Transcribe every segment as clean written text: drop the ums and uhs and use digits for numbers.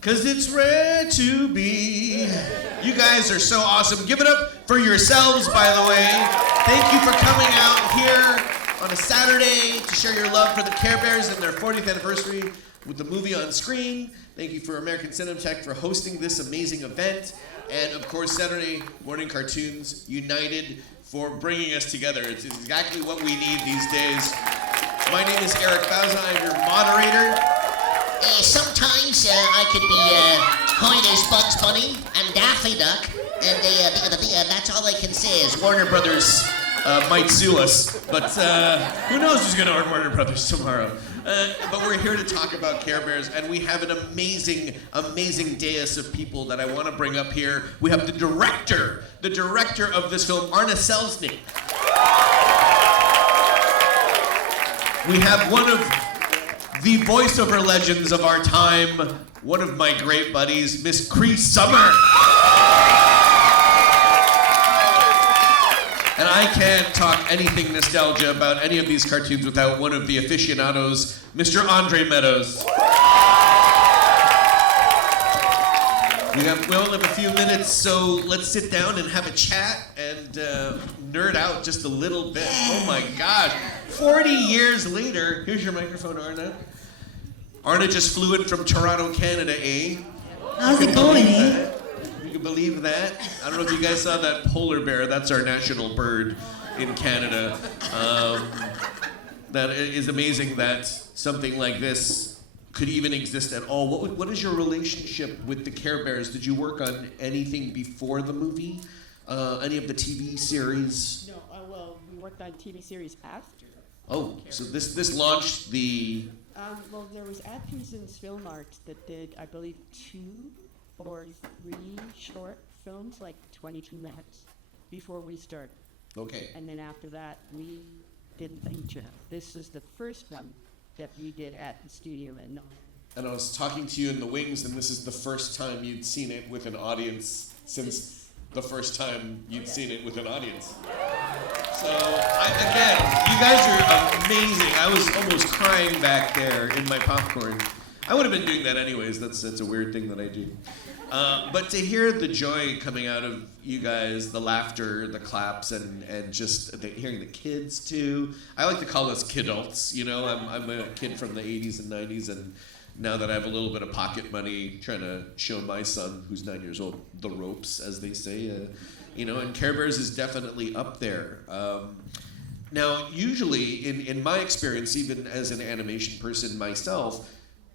'Cause it's rare to be. You guys are so awesome. Give it up for yourselves, by the way. Thank you for coming out here on a Saturday to share your love for the Care Bears and their 40th anniversary with the movie on screen. Thank you for American Cinematheque for hosting this amazing event. And of course, Saturday Morning Cartoons United for bringing us together. It's exactly what we need these days. My name is Eric Bauza. I'm your moderator. Sometimes I could be coined as Bugs Bunny and Daffy Duck, and that's all I can say is Warner Brothers might sue us, but who knows who's going to own Warner Brothers tomorrow. But we're here to talk about Care Bears, and we have an amazing, amazing dais of people that I want to bring up here. We have the director of this film, Arna Selznick. We have one of the voiceover legends of our time, one of my great buddies, Miss Cree Summer. And I can't talk anything nostalgia about any of these cartoons without one of the aficionados, Mr. Andre Meadows. We only have a few minutes, so let's sit down and have a chat and nerd out just a little bit. Oh my gosh, 40 years later. Here's your microphone, Arna. Arna just flew in from Toronto, Canada, eh? How's it going, eh? You can believe that? I don't know if you guys saw that polar bear. That's our national bird in Canada. That is amazing that something like this could even exist at all. What is your relationship with the Care Bears? Did you work on anything before the movie? Any of the TV series? No, well, we worked on TV series after. Oh, so this launched the... Well, there was Atkinson's Film Arts that did, I believe, 2 or 3 short films, like 22 minutes, before we started. Okay. And then after that, we did feature. This is the first one that we did at the studio. And I was talking to you in the wings, and this is the first time you'd seen it with an audience since the first time you'd seen it with an audience. So, again, you guys are amazing. I was almost crying back there in my popcorn. I would have been doing that anyways. That's a weird thing that I do. But to hear the joy coming out of you guys, the laughter, the claps, and just hearing the kids too. I like to call us kidults. You know, I'm a kid from the 80s and 90s, and now that I have a little bit of pocket money, trying to show my son, who's 9 years old, the ropes, as they say. You know, and Care Bears is definitely up there. Now, usually, in my experience, even as an animation person myself,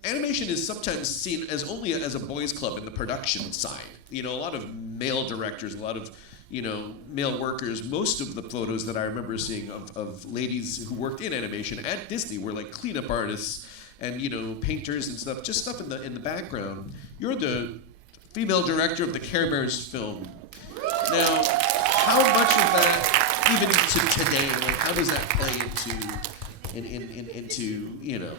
animation is sometimes seen as only as a boys' club in the production side. You know, a lot of male directors, a lot of, you know, male workers. Most of the photos that I remember seeing of ladies who worked in animation at Disney were like cleanup artists and, you know, painters and stuff, just stuff in the background. You're the female director of the Care Bears film. Now, how much of that, even to today, like, how does that play into, you know,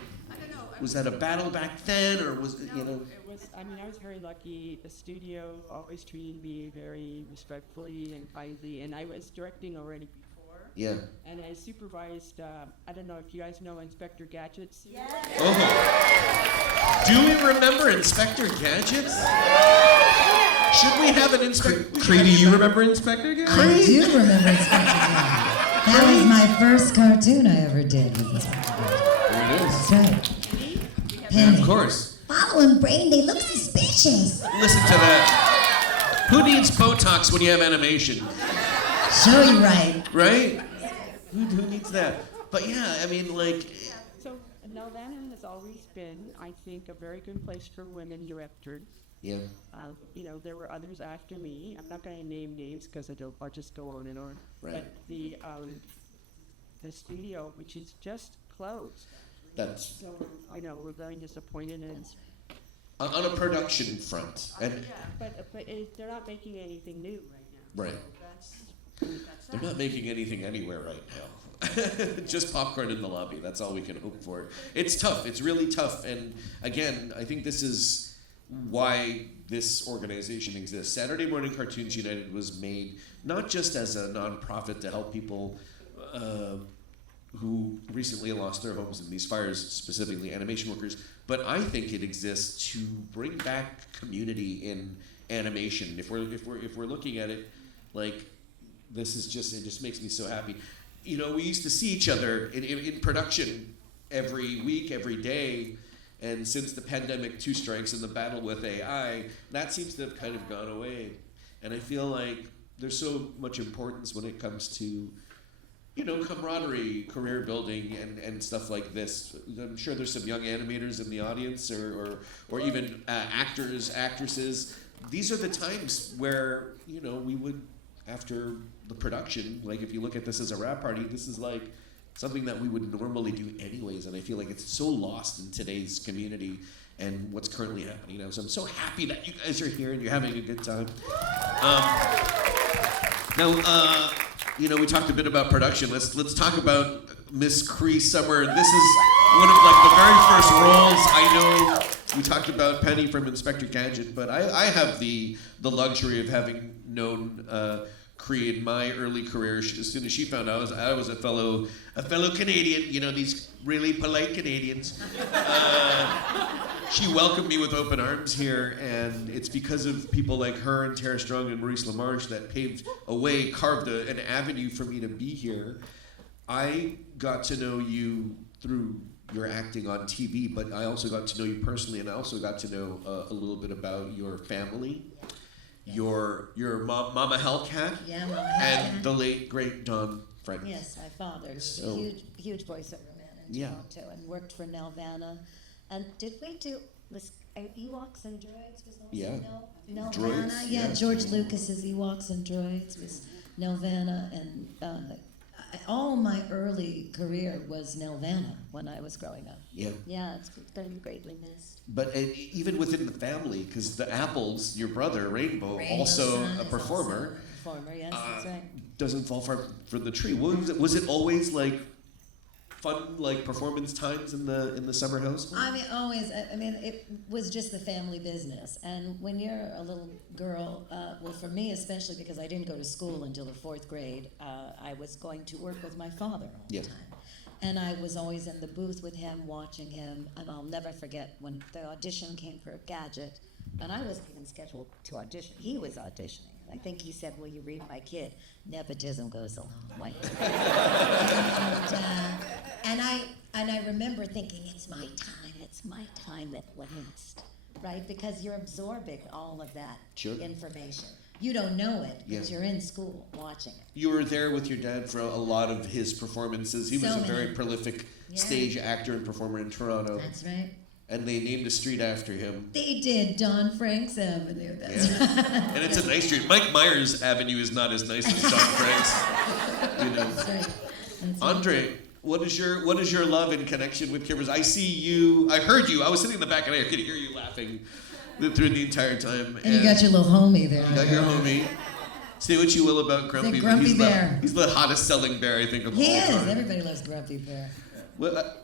was that a battle back then, or was it, you know? It was, I mean, I was very lucky. The studio always treated me very respectfully and kindly, and I was directing already before. Yeah. And I supervised, I don't know if you guys know Inspector Gadget's. Yeah. Oh. Do we remember Inspector Gadgets? Should we have an Inspector? Cree, do you remember Inspector Gadget? I do remember Inspector Gadget. That was my first cartoon I ever did with Inspector Gadget. There it is. That's right. Yeah, of course. Following Brain, they look suspicious. Listen to that. Who needs Botox when you have animation? Show you right. Right? Who needs that? But yeah, I mean, like... So Nelvana has always been, I think, a very good place for women directors. Yeah. You know, there were others after me. I'm not going to name names because I'll just go on and on. Right. But the studio, which is just closed. That's... So, I know, we're very disappointed in... On a production front. And But they're not making anything new right now. Right. So They're not making anything anywhere right now. Just popcorn in the lobby. That's all we can hope for. It's tough. It's really tough. And again, I think this is why this organization exists. Saturday Morning Cartoons United was made not just as a nonprofit to help people who recently lost their homes in these fires, specifically animation workers. But I think it exists to bring back community in animation. If we're looking at it, like, it just makes me so happy. You know, we used to see each other in production every week, every day, and since the pandemic, 2 strikes, and the battle with AI, that seems to have kind of gone away. And I feel like there's so much importance when it comes to, you know, camaraderie, career building, and stuff like this. I'm sure there's some young animators in the audience, or even actors, actresses. These are the times where, you know, we would, after the production, like if you look at this as a rap party, this is like something that we would normally do anyways, and I feel like it's so lost in today's community and what's currently happening now. So I'm so happy that you guys are here and you're having a good time. Now, you know, we talked a bit about production. Let's talk about Miss Cree Summer. This is one of like the very first roles I know. We talked about Penny from Inspector Gadget, but I have the luxury of having known Cree in my early career. As soon as she found out I was a fellow Canadian, you know, these really polite Canadians. She welcomed me with open arms here, and it's because of people like her and Tara Strong and Maurice LaMarche that paved a way, carved an avenue for me to be here. I got to know you through your acting on TV, but I also got to know you personally, and I also got to know a little bit about your family, your Mama Hellcat, Yeah, Mama and Hellcat. the late great Don Frank. Yes, my father was So- a huge voiceover man in Yeah. Toronto and worked for Nelvana. And did we do Ewoks and Droids? Was that Yeah. Nelvana? Droids, Yeah, yeah. George Lucas's Ewoks and Droids was Nelvana, and all my early career was Nelvana when I was growing up. Yeah. Yeah, it's been greatly missed. But even within the family, because the Apples, your brother, Rainbow, Rainbow's also son a is performer, also a performer, yes, that's right. doesn't fall far from the tree. Was it always like fun, like performance times in the summer house? I mean, always. I mean, it was just the family business. And when you're a little girl, well, for me especially, because I didn't go to school until the 4th grade, I was going to work with my father all the Yeah. time. And I was always in the booth with him, watching him. And I'll never forget when the audition came for Gadget, and I wasn't even scheduled to audition. He was auditioning. I think he said, "Will you read my kid?" Nepotism goes a long way. And I remember thinking, it's my time at last, right? Because you're absorbing all of that Sure. information. You don't know it because Yeah. you're in school watching it. You were there with your dad for a lot of his performances. He was So a very many. prolific Yeah. stage actor and performer in Toronto, That's right. and they named a street after him. They did Don Franks Avenue. That's Yeah. right. And it's a nice street. Mike Myers Avenue is not as nice as Don Frank's. You know. That's right. That's right. Andre, what is your love and connection with Care Bears? I see you. I heard you. I was sitting in the back, and I could hear you laughing through the entire time. And you got your little homie there. You got your homie. Say what you will about Grumpy, but Grumpy Bear. he's the hottest selling bear I think of He all is. time. Everybody loves Grumpy Bear. Well,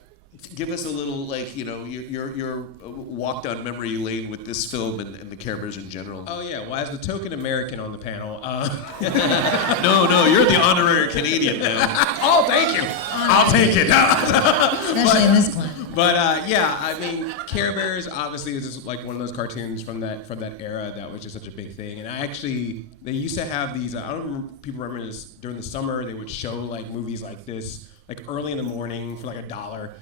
give us a little, like, you know, your walk down memory lane with this film and the Care Bears in general. Oh yeah, well as the token American on the panel, No, you're the honorary Canadian now. oh thank you, I'll take it. Especially in this climate. But yeah, I mean, Care Bears obviously is just like one of those cartoons from that era that was just such a big thing. And they used to have these. I don't know if people remember this during the summer. They would show like movies like this, like early in the morning for like $1.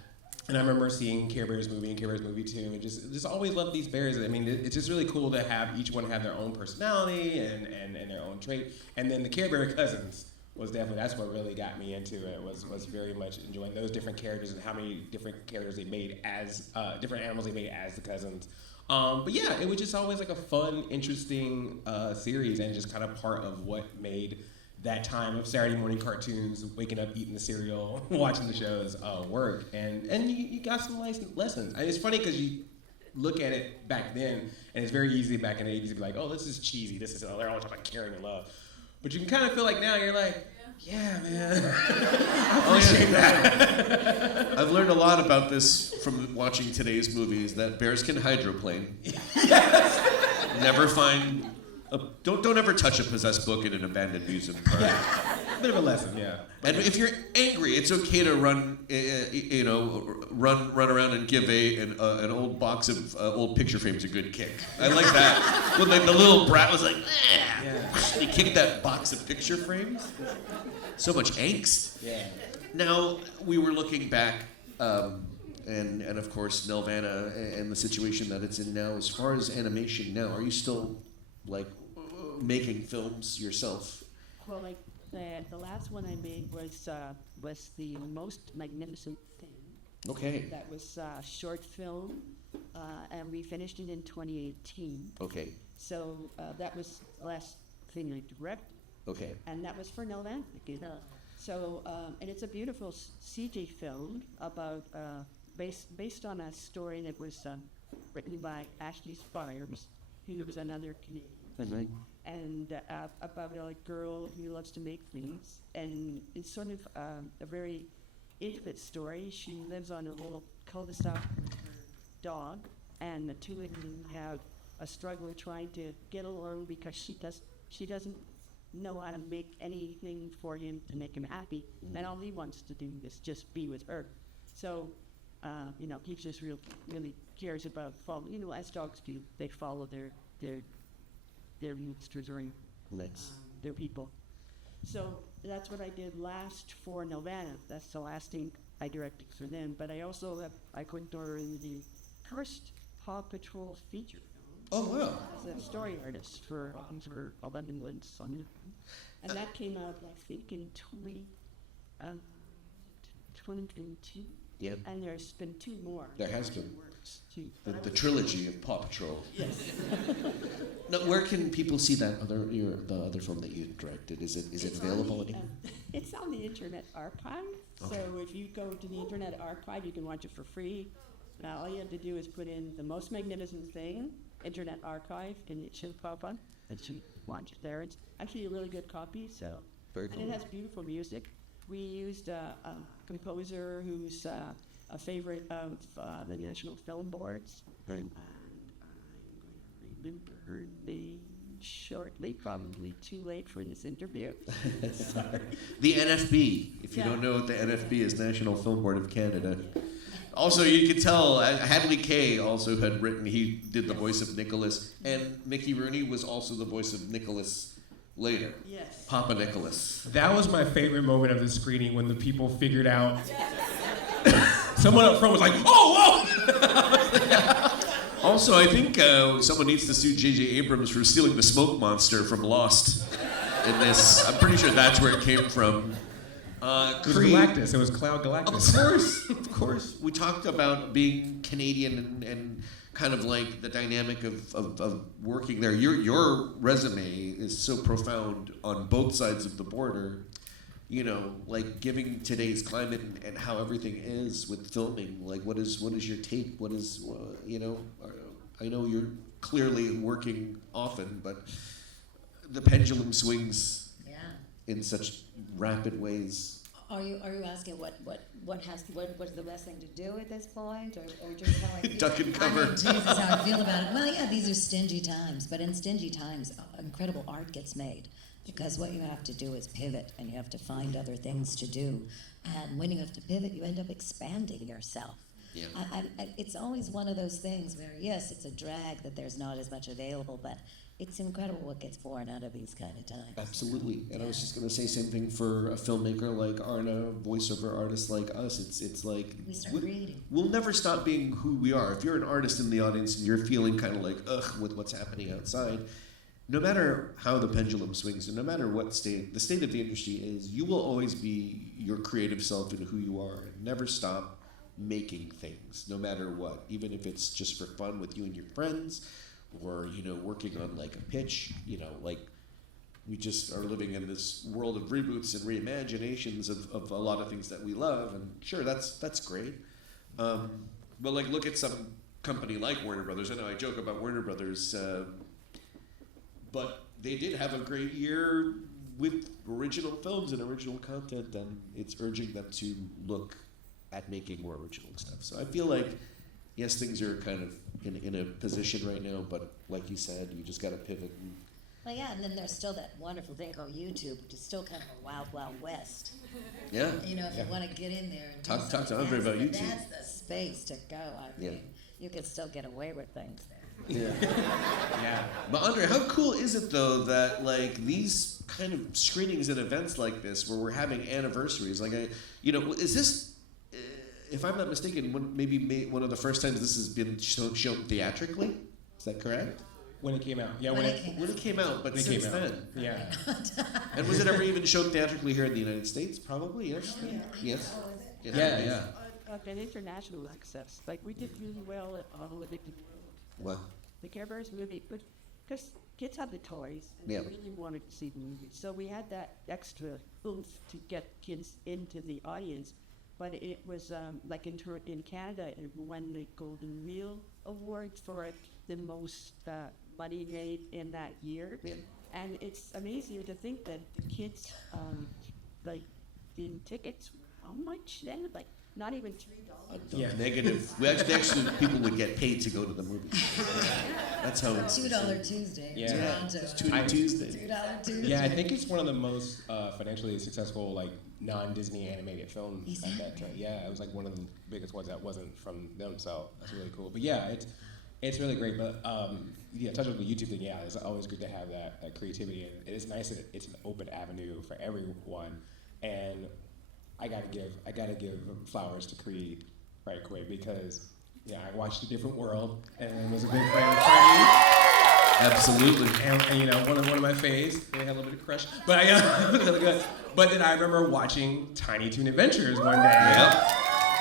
And I remember seeing Care Bears movie and Care Bears movie 2, and just always loved these bears. I mean, it's just really cool to have each one have their own personality and their own trait. And then the Care Bear cousins was definitely, that's what really got me into it, was very much enjoying those different characters and how many different characters they made as, different animals they made as the cousins. But yeah, it was just always like a fun, interesting series, and just kind of part of what made that time of Saturday morning cartoons, waking up, eating the cereal, watching the shows work. And you got some lessons. And it's funny because you look at it back then, and it's very easy back in the 80s to be like, oh, this is cheesy, they're all talking about caring and love. But you can kind of feel like now you're like, yeah, man. I appreciate that. I've learned a lot about this from watching today's movies, that bears can hydroplane. Yes. Never find don't ever touch a possessed book in an abandoned amusement park. Yeah, a bit of a lesson, yeah. And if you're angry, it's okay to run around and give an old box of old picture frames a good kick. I like that. When the little brat was like, he kicked that box of picture frames. So much angst. Yeah. Now we were looking back, and of course Nelvana and the situation that it's in now. As far as animation now, are you still like making films yourself? Well, like the last one I made was the most magnificent thing. Okay. That was a short film, and we finished it in 2018. Okay. So that was the last thing I directed, Okay. and that was for Nelvana. So and it's a beautiful CG film about based on a story that was written by Ashley Spires, who was another Canadian. Right. And about a girl who loves to make things, and it's sort of a very intimate story. She lives on a little cul-de-sac with her dog, and the two of them have a struggle trying to get along because she doesn't know how to make anything for him to make him happy, and all he wants to do is just be with her. So, he just really cares about following. As dogs do, they follow their masters or Nice. their people. So that's what I did last for Nelvana. That's the last thing I directed for them. But I also I couldn't in the first Paw Patrol feature film. Oh wow. As a story artist for 11 Woods on it. And that came out, I think, in 2022. Yep. And there's been two more. There has been. Works too. The trilogy of Paw Patrol. Yes. Now, where can people see that the other film that you directed? Is it It's available on the, anywhere? it's on the Internet Archive. Okay. So if you go to the Internet Archive, you can watch it for free. Now all you have to do is put in the most magnificent thing, Internet Archive, and it should pop up. And you watch it there. It's actually a really good copy. So Very and cool. it has beautiful music. We used a composer who's a favorite of the National Film Boards. Right. And I'm going to remember her name shortly, probably too late for this interview. Sorry. The NFB. If you Yeah. don't know what the NFB is, National Film Board of Canada. Also, you could tell Hadley Kay also had written. He did the voice of Nicholas, and Mickey Rooney was also the voice of Nicholas later. Yes. Papa Nicholas. That was my favorite moment of the screening when the people figured out. Someone up front was like, "Oh, whoa!" Also, I think someone needs to sue J.J. Abrams for stealing the smoke monster from Lost. In this, I'm pretty sure that's where it came from. It was Cree- Galactus. It was Cloud Galactus. Of course. We talked about being Canadian and kind of like the dynamic of working there. Your resume is so profound on both sides of the border. Like giving today's climate and how everything is with filming. Like, what is your take? What is, I know you're clearly working often, but the pendulum swings Yeah. in such rapid ways. Are you asking what's the best thing to do at this point, or just how I feel? Duck and cover. I mean, Jesus, how I feel about it. Well, yeah, these are stingy times, but in stingy times, incredible art gets made. Because what you have to do is pivot, and you have to find other things to do. And when you have to pivot, you end up expanding yourself. Yeah. It's always one of those things where, yes, it's a drag that there's not as much available, but it's incredible what gets born out of these kind of times. Absolutely. And I was just going to say same thing for a filmmaker like Arna, voiceover artists like us. It's like We start creating. we'll never stop being who we are. If you're an artist in the audience and you're feeling kind of like ugh with what's happening outside, no matter how the pendulum swings and no matter what the state of the industry is, you will always be your creative self and who you are. Never stop making things, no matter what. Even if it's just for fun with you and your friends, or working on like a pitch. Like we just are living in this world of reboots and reimaginations of a lot of things that we love, and sure, that's great. But like look at some company like Warner Brothers. I know I joke about Warner Brothers. But they did have a great year with original films and original content, and it's urging them to look at making more original stuff. So I feel like, yes, things are kind of in a position right now, but like you said, you just got to pivot Well, yeah, and then there's still that wonderful thing called YouTube, which is still kind of a wild, wild west. Yeah. You know, if you want to get in there and do Talk to something, Andre about that's- YouTube. That's the space to go. I mean, you can still get away with things there. Yeah. Yeah. But Andre, how cool is it though that like these kind of screenings and events like this, where we're having anniversaries, like is this, if I'm not mistaken, maybe one of the first times this has been shown theatrically? Is that correct? When it came out. Yeah, When when it it, came When it came out, but when it since came out. then. Yeah. And was it ever even shown theatrically here in the United States? Probably, yes. Yes. Yeah. An international access. Like, we did really well at Olympic. What? The Care Bears movie, but because kids have the toys, and Yeah. they really wanted to see the movie. So we had that extra oomph to get kids into the audience. But it was like in Canada, it won the Golden Reel Award for the most money made in that year. Yeah. And it's amazing to think that the kids, like, in tickets, how much then? Like, not even $3. Yeah. Negative. We actually people would get paid to go to the movies. That's how it's $2 Tuesday. Yeah. Toronto. It's Tuesday. $2 Tuesday. Yeah, I think it's one of the most financially successful like non-Disney animated films at that time. Yeah, it was like one of the biggest ones that wasn't from them, so that's really cool. But yeah, it's really great. But touching on the YouTube thing, yeah, it's always good to have that creativity, and it is nice that it's an open avenue for everyone. And I gotta give flowers to Cree right quick because I watched A Different World and was a big fan of Cree. Absolutely. And one of my faves. They had a little bit of crush, but but then I remember watching Tiny Toon Adventures one day. Yep.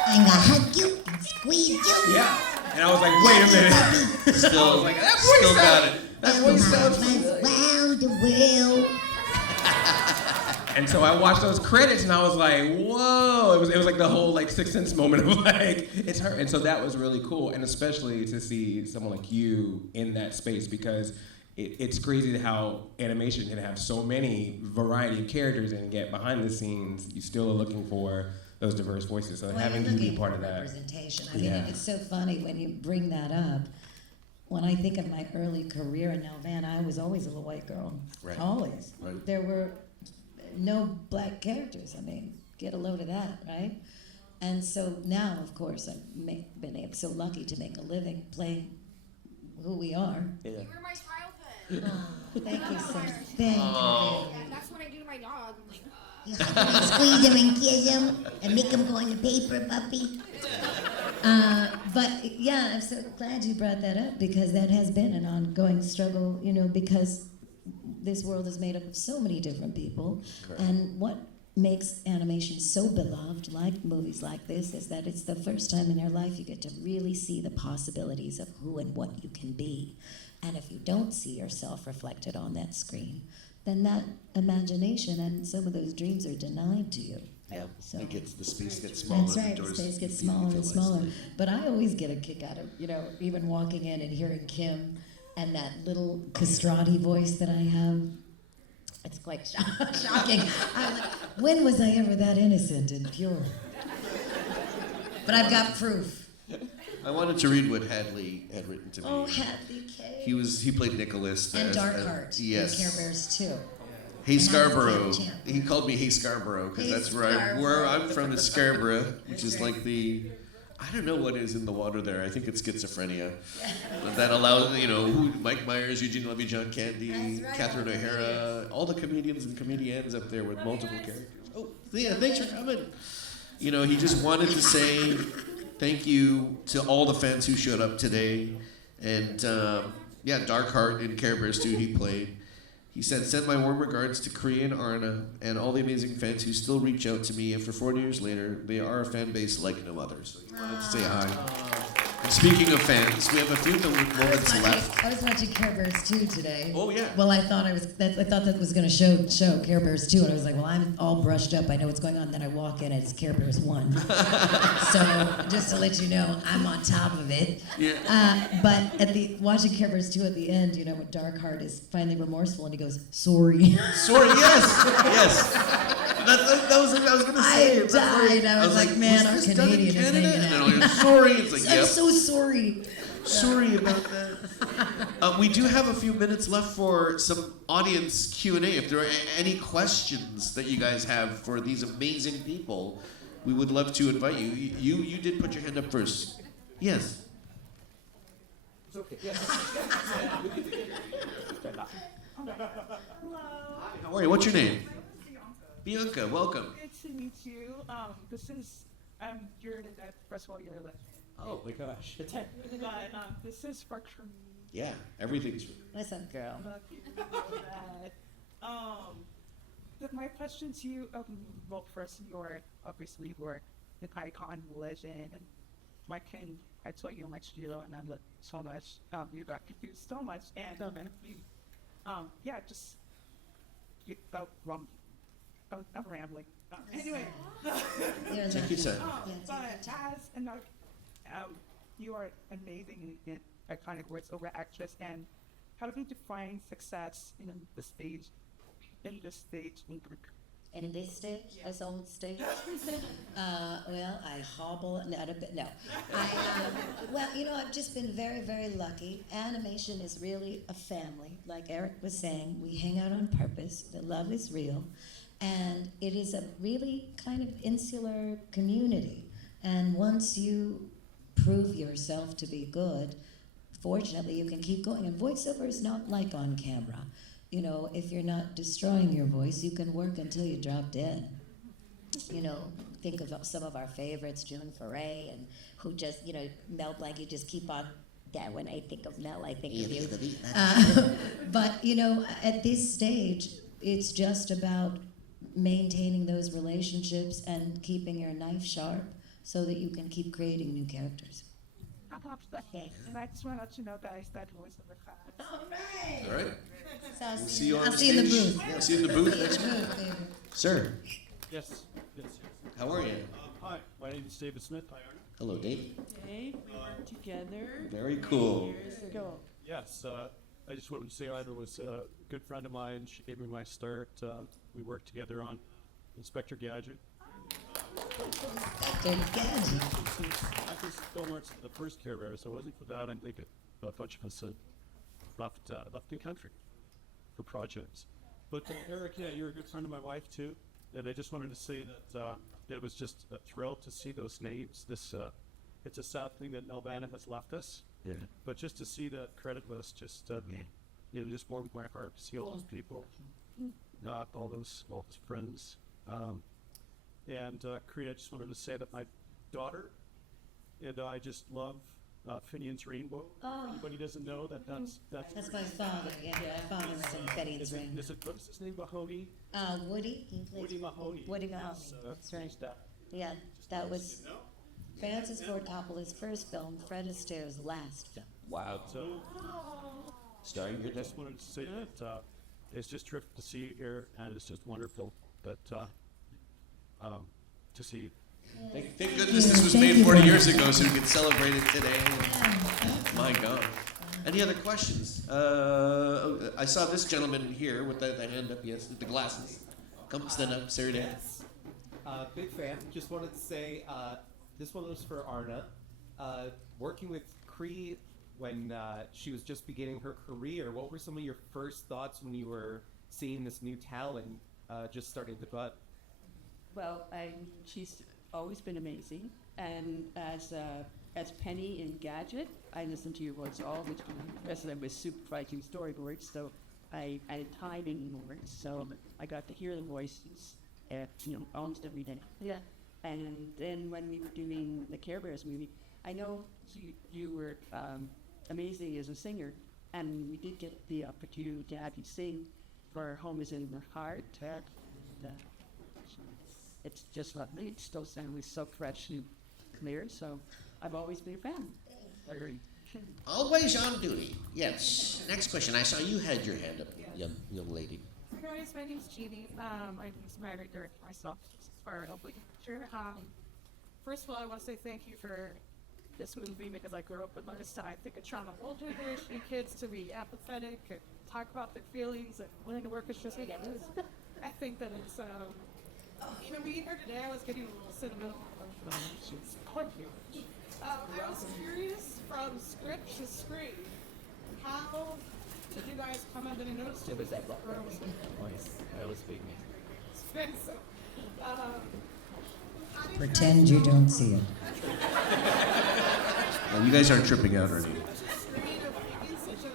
I'm gonna hug you and squeeze you. Yeah. And I was like, wait a minute. Still, I was like, that voice still got sounds- it. That voice sounds familiar. Wow, the world. And so I watched those credits and I was like, whoa. It was like the whole like Sixth Sense moment of like, it's her. And so that was really cool. And especially to see someone like you in that space because it's crazy how animation can have so many variety of characters and yet behind the scenes, you still are looking for those diverse voices. So Well, having you're you be looking part for of that. representation. I mean, Yeah. it's so funny when you bring that up. When I think of my early career in Nelvan, I was always a little white girl. Right. Always. Right. There were no black characters. I mean, get a load of that, right? And so now, of course, I've been so lucky to make a living playing who we are. Yeah. You were my smile pen. Oh, thank you, sir. Thank Oh. Yeah, that's what I do to my dog. I'm like, You hug him and squeeze him and kiss him and make him go on the paper, puppy. But yeah, I'm so glad you brought that up because that has been an ongoing struggle, because this world is made up of so many different people. Correct. And what makes animation so beloved, like movies like this, is that it's the first time in your life you get to really see the possibilities of who and what you can be. And if you don't see yourself reflected on that screen, then that imagination and some of those dreams are denied to you. Yeah. So- The space gets smaller. That's right, the doors space gets you smaller feel and smaller. isolated. But I always get a kick out of, even walking in and hearing Kim and that little castrati voice that I have. It's quite shocking. I'm like, when was I ever that innocent and pure? But I've got proof. I wanted to read what Hadley had written to me. Oh, Hadley K. He played Nicholas. And as- Darkheart. yes. And Care Bears too. Hey And Scarborough. that's the champ. He called me Hey Scarborough because Hey that's Scarborough. where I'm from is Scarborough, which That's is right. like I don't know what is in the water there. I think it's schizophrenia. But that allows, Mike Myers, Eugene Levy, John Candy, That's right. Catherine O'Hara, all the comedians and comedians up there with multiple characters. Oh, yeah, thanks for coming. He just wanted to say thank you to all the fans who showed up today. And, Darkheart in Care Bears 2 he played. He said, send my warm regards to Cree and Arna and all the amazing fans who still reach out to me, and for 40 years later, they are a fan base like no other. So he wanted to say hi. And speaking of fans, we have a few moments left. I was watching Care Bears 2 today. Oh, yeah. Well, I thought that was going to show Care Bears 2, and I was like, well, I'm all brushed up. I know what's going on. Then I walk in, and it's Care Bears 1. So just to let you know, I'm on top of it. Yeah. But watching Care Bears 2 at the end, when Darkheart is finally remorseful, and he goes, sorry. Sorry, yes. That was what I was going to say. I died. I was like, man, was our this done in Canadian is Canada? hanging And then out. I was sorry. It's like, I'm yep. so sorry. Sorry about that. We do have a few minutes left for some audience Q&A. If there are any questions that you guys have for these amazing people, we would love to invite you. You did put your hand up first. Yes. It's okay. Yes. How are you? What's your name? Bianca, welcome. Good to meet you. You're the first of all, you're the Oh my gosh. this is Spectrum. Yeah, everything's. What's up, girl? But my question to you, well, first, you're obviously you're an icon, legend, and my king. I told you how much you know, and I love so much. You got confused so much, and yeah, just you felt wrong. I'm rambling. Anyway. Take your time. But as another, you are amazing in iconic voiceover actress, and how do you define success in the stage, in this stage? In this stage, as old stage? Well, I hobble, not a bit, no. Well, you know, I've just been very, very lucky. Animation is really a family. Like Eric was saying, we hang out on purpose. The love is real. And it is a really kind of insular community. And once you prove yourself to be good, fortunately, you can keep going. And voiceover is not like on camera. You know, if you're not destroying your voice, you can work until you drop dead. You know, think of some of our favorites, June Foray, and who just, you know, Mel Blanc, you just keep on. Yeah, when I think of Mel, I think of you. But, you know, at this stage, it's just about maintaining those relationships and keeping your knife sharp so that you can keep creating new characters. And I just want to let you know, guys, that voiceover class. All right. All right. So I'll See you on I'll the see you in the stage. booth. Yeah, see you in the booth next week. Sir, Yes. how are you? Hi, my name is David Smith. Hi, Arna. Hello, Dave. Okay, we worked together Very cool. years ago. Yes, I just wanted to say Arna was a good friend of mine. She gave me my start. We worked together on Inspector Gadget. Good gadget. I was still works the first Care Bear, so it wasn't for that. I think a bunch of us left the country for projects. But Eric, yeah, you're a good friend of my wife too. And I just wanted to say that it was just a thrill to see those names. It's a sad thing that Nelvana has left us. Yeah. But just to see that credit list, just just warmed my heart to see all those people, all those friends. And Cree, I just wanted to say that my daughter and I just love Finian's Rainbow. Oh. Anybody doesn't know that's That's my father. Yeah, my father was in Betty's Ring. What's his name? Mahoney? Woody. He plays Woody Mahoney. Woody Mahoney. Yes, That's right. he's that. Yeah, that was Francis Ford Coppola's first film, Fred Astaire's last film. Wow. So Starring I your just wanted to say that it's just terrific to see you here, and it's just wonderful that to see you. Thank goodness this was made 40 years ago so we could celebrate it today. My God. Any other questions? I saw this gentleman here with the hand up, yes, with the glasses. Come stand up, Sarah Dan. Yes. Big fan. Just wanted to say this one was for Arna. Working with Cree when she was just beginning her career, what were some of your first thoughts when you were seeing this new talent just starting to butt? Well, she's always been amazing, and as Penny in Gadget, I listen to your voice all the time. As I was supervising storyboards, so I had time in words, so I got to hear the voices, almost every day. Yeah. And then when we were doing the Care Bears movie, I know you were amazing as a singer, and we did get the opportunity to have you sing for Home is in the Heart. It's just like me. It still sounds so fresh and clear. So I've always been a fan. Always on duty. Yes. Next question. I saw you had your hand up, young lady. Hi guys, my name's Jeannie. I'm just married to myself. For hopefully, sure. First of all, I want to say thank you for this movie because I grew up with this time. I think it's trying to older generation kids to be empathetic and talk about their feelings and willing to work with just like I think that it's being here today, I was getting a little sentimental I was curious from script to screen. How did you guys come under the notice to this? I was speaking. Spencer. Pretend you don't see it. Well, you guys aren't tripping out or anything. Screen of making such a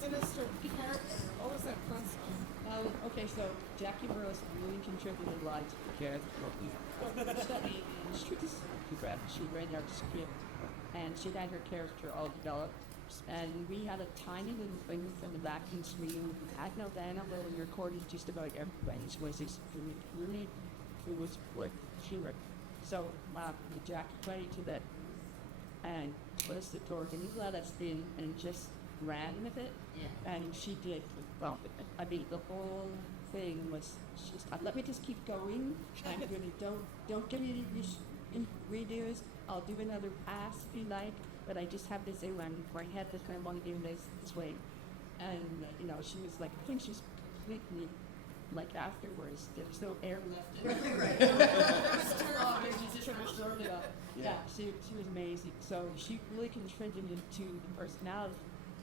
sinister character. What was that process? Okay, so Jackie Burris really contributed a lot to the character study, and she read our script, and she had her character all developed. And we had a tiny little thing from the back in Sweden. At Novena, where we recorded just about everybody's voices. It was what she wrote. So Jackie played to that, and was the torque, and he let us in and just ran with it. Yeah. And she did. Well, I mean, the whole thing was just, let me just keep going. I'm gonna, don't give me any redos. I'll do another pass if you like, but I just have this A1 where I had this, I want to do this way. And, she was like, I think she's completely, like, afterwards, there's no air left. Yeah, she was amazing. So she really contributed to the personality.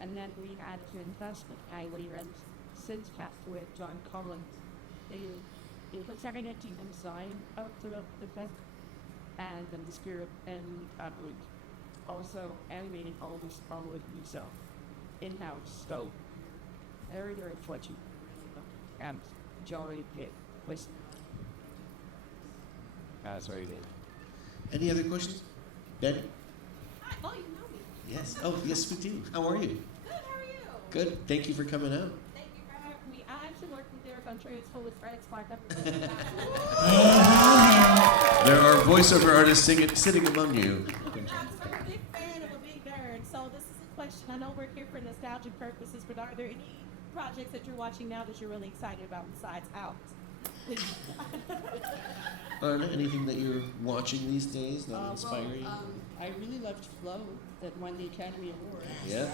And then we had a fantastic guy and since passed away, John Collins. He was having a team inside of the fest and then the spirit, and also animating all this probably himself in-house. So very fortunate. And Joey was. Sorry, Dave. Any other questions? Ben? Hi. Oh, you know me. Yes. Oh, yes, we do. How are you? Good, how are you? Good. Thank you for coming out. Thank you for having me. I actually work with Derek on Trades Full of Fred's Park. There are voiceover artists sitting among you. I'm a big fan of a big nerd, so this is a question. I know we're here for nostalgic purposes, but are there any projects that you're watching now that you're really excited about besides Out? Arna, anything that you're watching these days that inspire you? I really loved Flow, that won the Academy Award. Yeah.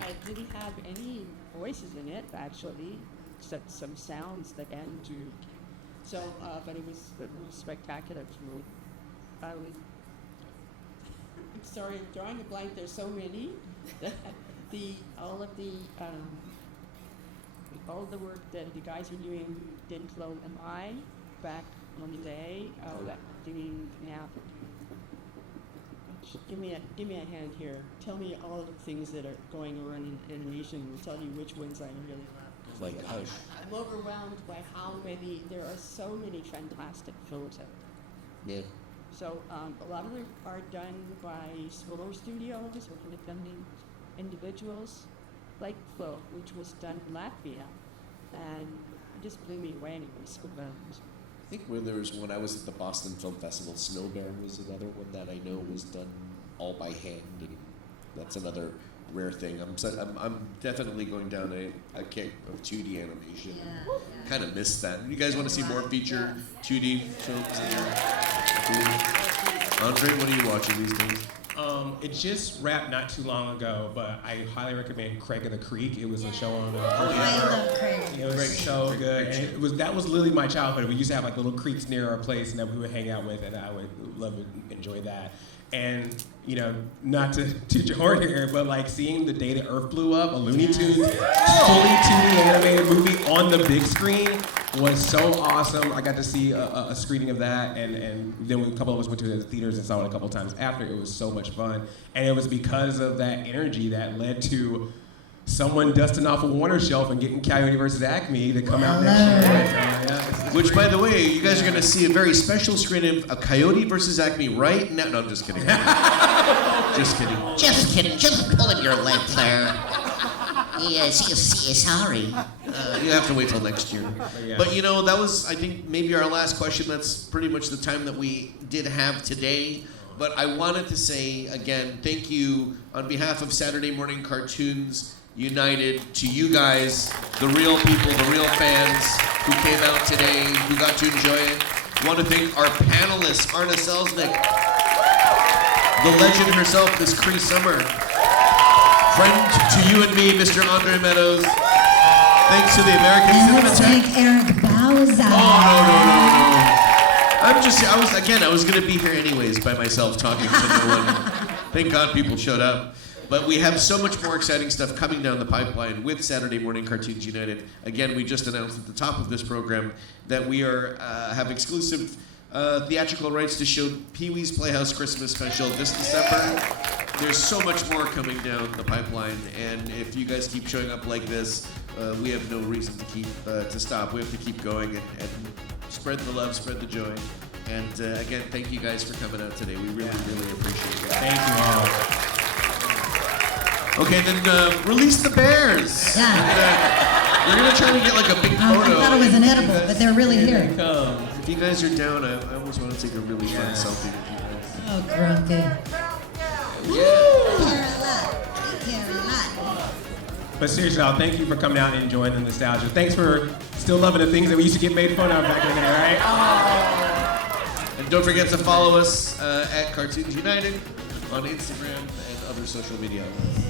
I didn't have any voices in it, actually, except some sounds that Andrew. So, but it was spectacular to me. I'm sorry, I'm drawing a blank. There's so many. All the work that the guys are doing didn't Flow and I back on the day. Doing now. Give me a hand here. Tell me all the things that are going on in animation. We'll tell you which ones I really love. Like Hush. I'm overwhelmed by how many. There are so many fantastic films out there. Yeah. So a lot of them are done by smaller studios or independent individuals, like Flow, which was done in Latvia, and it just blew me away. Anyways, I think when there was one, I was at the Boston Film Festival, Snow Bear was another one that I know was done all by hand, and that's another rare thing. I'm definitely going down a kick of 2D animation. Yeah. Kind of missed that. You guys want to see more feature 2D films? Andre, what are you watching these days? It just wrapped not too long ago, but I highly recommend Craig of the Creek. It was a show on. I love Craig. It was so good, and that was literally my childhood. We used to have like little creeks near our place, and that we would hang out with, and I would love to enjoy that. And not to toot your horn here, but like seeing the day the Earth blew up, a Looney Tunes fully 2D animated movie on the big screen was so awesome. I got to see a screening of that, and then a couple of us went to the theaters and saw it a couple of times after. It was so much fun, and it was because of that energy that led to someone dusting off a Warner shelf and getting Coyote versus Acme to come out next year. Which, by the way, you guys are going to see a very special screening of a Coyote versus Acme right now. No, I'm just kidding. Just kidding. Just kidding. Just pulling your leg there. Yes, sorry. You have to wait till next year. Yeah. But that was, I think, maybe our last question. That's pretty much the time that we did have today. But I wanted to say, again, thank you on behalf of Saturday Morning Cartoons United to you guys, the real people, the real fans who came out today, who got to enjoy it. I want to thank our panelists, Arna Selznick, the legend herself, Miss Cree Summer, friend to you and me, Mr. Andre Meadows. Thanks to the American And let's Cinematheque. thank Eric Bauza. Oh, no. I was going to be here anyways by myself talking to no one. Thank God people showed up. But we have so much more exciting stuff coming down the pipeline with Saturday Morning Cartoons United. Again, we just announced at the top of this program that we are have exclusive theatrical rights to show Pee-wee's Playhouse Christmas Special this December. There's so much more coming down the pipeline, and if you guys keep showing up like this, we have no reason to stop. We have to keep going and spread the love, spread the joy. And again, thank you guys for coming out today. We really appreciate it. Thank you all. Okay, then release the bears. Yeah. We're gonna try to get like a big I photo. thought it was an edible, but they're really here. If you guys are down, I almost want to take a really fun selfie with you guys. Oh, grumpy. But seriously, y'all, thank you for coming out and enjoying the nostalgia. Thanks for still loving the things that we used to get made fun of back in the day, right? And don't forget to follow us at Cartoons United on Instagram and other social media outlets.